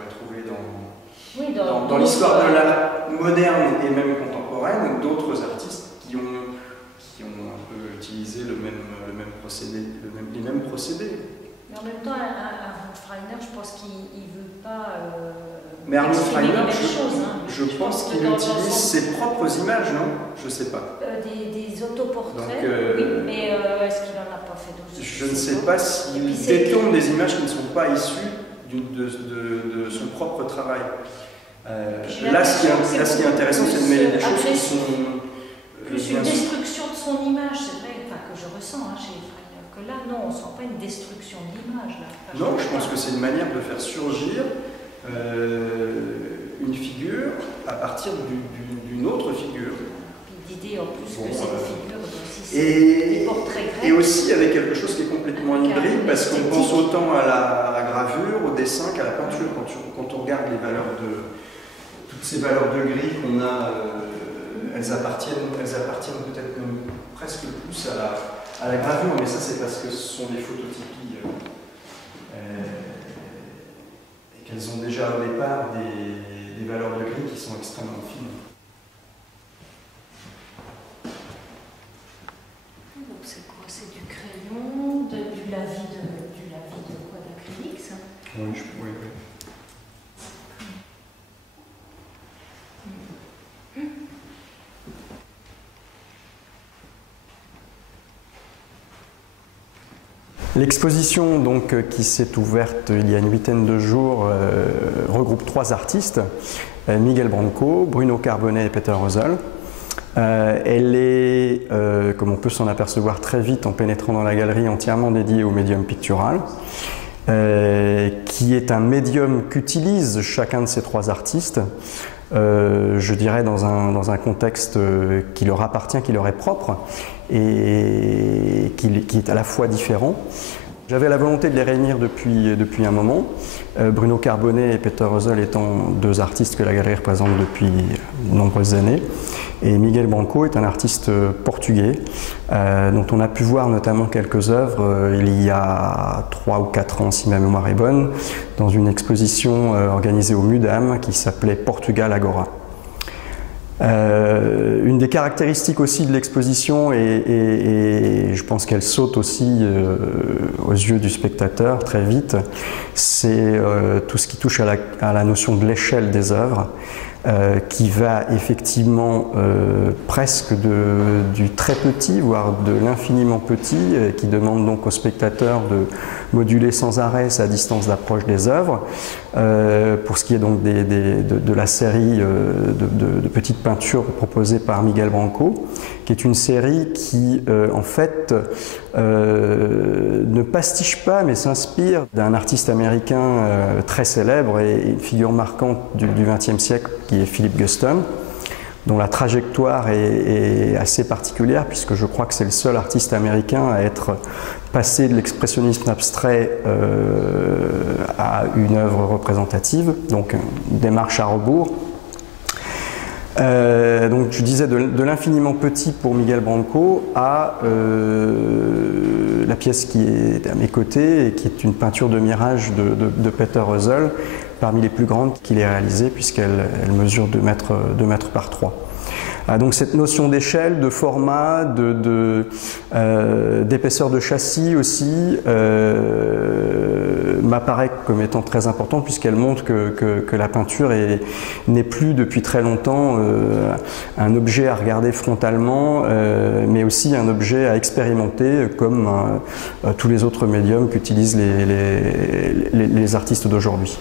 pourrait trouver oui, dans l'histoire de l'art moderne et même contemporaine, d'autres artistes qui ont un peu utilisé le même procédé, les mêmes procédés. Mais en même temps, Arnold Freiner, je pense qu'il ne veut pas. Mais Arnold Freiner, je pense qu'il utilise ses propres images, non? Je ne sais pas. Des autoportraits, donc, oui, mais est-ce qu'il n'en a pas fait d'autres? Je ne sais pas s'il détourne des images qui ne sont pas issues de son propre travail. Là, ce qui est intéressant, c'est de mêler des choses qui sont. Plus une destruction de son image, c'est vrai, que je ressens chez Freiner. Que là, non, on ne sent pas une destruction de l'image. Non, je pense que c'est une manière de faire surgir une figure à partir d'une autre figure. L'idée en plus que cette figure aussi, des portraits grecs. Et aussi avec quelque chose qui est complètement hybride, parce qu'on pense autant à la gravure, au dessin qu'à la peinture. Quand on regarde les valeurs toutes ces valeurs de gris qu'on a, elles appartiennent peut-être même presque plus à la gravure, mais ça c'est parce que ce sont des phototypies et qu'elles ont déjà au départ des valeurs de gris qui sont extrêmement fines. Donc c'est quoi? C'est du crayon, du lavis de quoi? D'acrylique, ça? Oui, oui. L'exposition donc, qui s'est ouverte il y a une huitaine de jours regroupe 3 artistes, Miguel Branco, Bruno Carbonnet et Peter Rösel. Elle est, comme on peut s'en apercevoir très vite en pénétrant dans la galerie, entièrement dédiée au médium pictural, qui est un médium qu'utilisent chacun de ces 3 artistes, je dirais dans un contexte qui leur appartient, qui leur est propre, et qui est à la fois différent. J'avais la volonté de les réunir depuis un moment, Bruno Carbonnet et Peter Rösel étant 2 artistes que la galerie représente depuis de nombreuses années. Et Miguel Branco est un artiste portugais dont on a pu voir notamment quelques œuvres il y a 3 ou 4 ans, si ma mémoire est bonne, dans une exposition organisée au MUDAM qui s'appelait Portugal Agora. Une des caractéristiques aussi de l'exposition, et je pense qu'elle saute aussi aux yeux du spectateur très vite, c'est tout ce qui touche à la notion de l'échelle des œuvres. Qui va effectivement presque du très petit, voire de l'infiniment petit, qui demande donc au spectateur de moduler sans arrêt sa distance d'approche des œuvres. Pour ce qui est donc de la série de petites peintures proposées par Miguel Branco, qui est une série qui en fait ne pastiche pas mais s'inspire d'un artiste américain très célèbre et une figure marquante du XXe siècle qui est Philip Guston, dont la trajectoire est assez particulière puisque je crois que c'est le seul artiste américain à être passé de l'expressionnisme abstrait à une œuvre représentative, donc une démarche à rebours. Donc je disais de l'infiniment petit pour Miguel Branco à la pièce qui est à mes côtés et qui est une peinture de mirage de Peter Rösel, parmi les plus grandes qu'il ait réalisées puisqu'elle mesure 2 mètres par 3. Donc cette notion d'échelle, de format, d'épaisseur de châssis aussi m'apparaît comme étant très importante puisqu'elle montre que la peinture n'est plus depuis très longtemps un objet à regarder frontalement, mais aussi un objet à expérimenter comme tous les autres médiums qu'utilisent les artistes d'aujourd'hui.